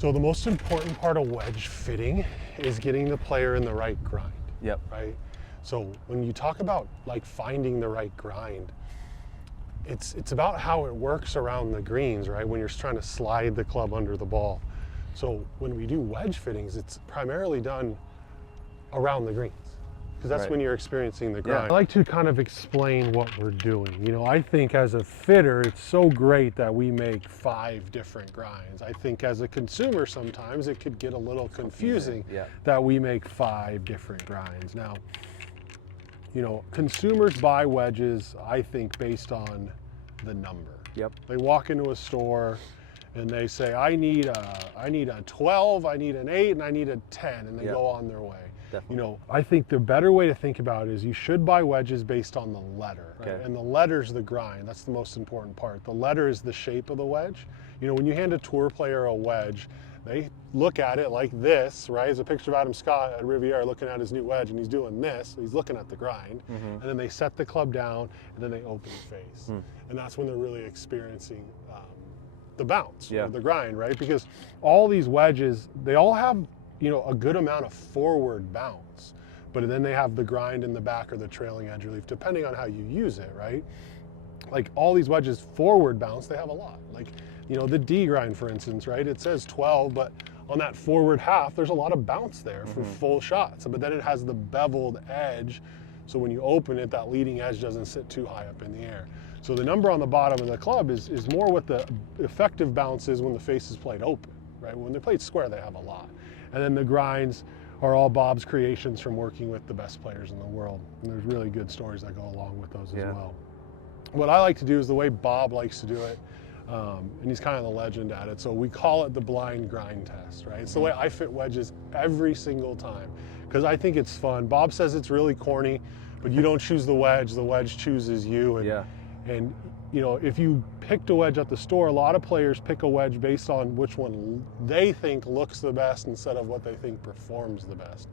So the most important part of wedge fitting is getting the player in the right grind. Yep. Right? So when you talk about like finding the right grind, it's about how it works around the greens, right? When you're trying to slide the club under the ball. So when we do wedge fittings, it's primarily done around the greens, because that's Right. when you're experiencing the grind. Yeah. I like to kind of explain what we're doing. You know, I think as a fitter, it's so great that we make 5 different grinds. I think as a consumer, sometimes it could get a little confusing Yeah. that we make 5 different grinds. Now, you know, consumers buy wedges, I think, based on the number. Yep. They walk into a store and they say, I need a 12, I need an 8, and I need a 10, and they Yep. go on their way. Definitely. You know, I think the better way to think about it is you should buy wedges based on the letter. Right? Okay. And the letter's the grind. That's the most important part. The letter is the shape of the wedge. You know, when you hand a tour player a wedge, they look at it like this, right? There's a picture of Adam Scott at Riviera looking at his new wedge, and he's doing this. He's looking at the grind. And then they set the club down, and then they open the face. And that's when they're really experiencing the bounce, Yeah. or the grind, right? Because all these wedges, they all have, you know, a good amount of forward bounce, but then they have the grind in the back or the trailing edge relief, depending on how you use it, right? Like all these wedges forward bounce, they have a lot. Like, you know, the D grind, for instance, right? It says 12, but on that forward half, there's a lot of bounce there for full shots. But then it has the beveled edge, so when you open it, that leading edge doesn't sit too high up in the air. So the number on the bottom of the club is more what the effective bounce is when the face is played open, right? When they're played square, they have a lot. And then the grinds are all Bob's creations from working with the best players in the world. And there's really good stories that go along with those as well. What I like to do is the way Bob likes to do it, and he's kind of the legend at it. So we call it the blind grind test, right? It's the way I fit wedges every single time, because I think it's fun. Bob says it's really corny, but you don't choose the wedge chooses you. And you know, if you picked a wedge at the store, a lot of players pick a wedge based on which one they think looks the best instead of what they think performs the best.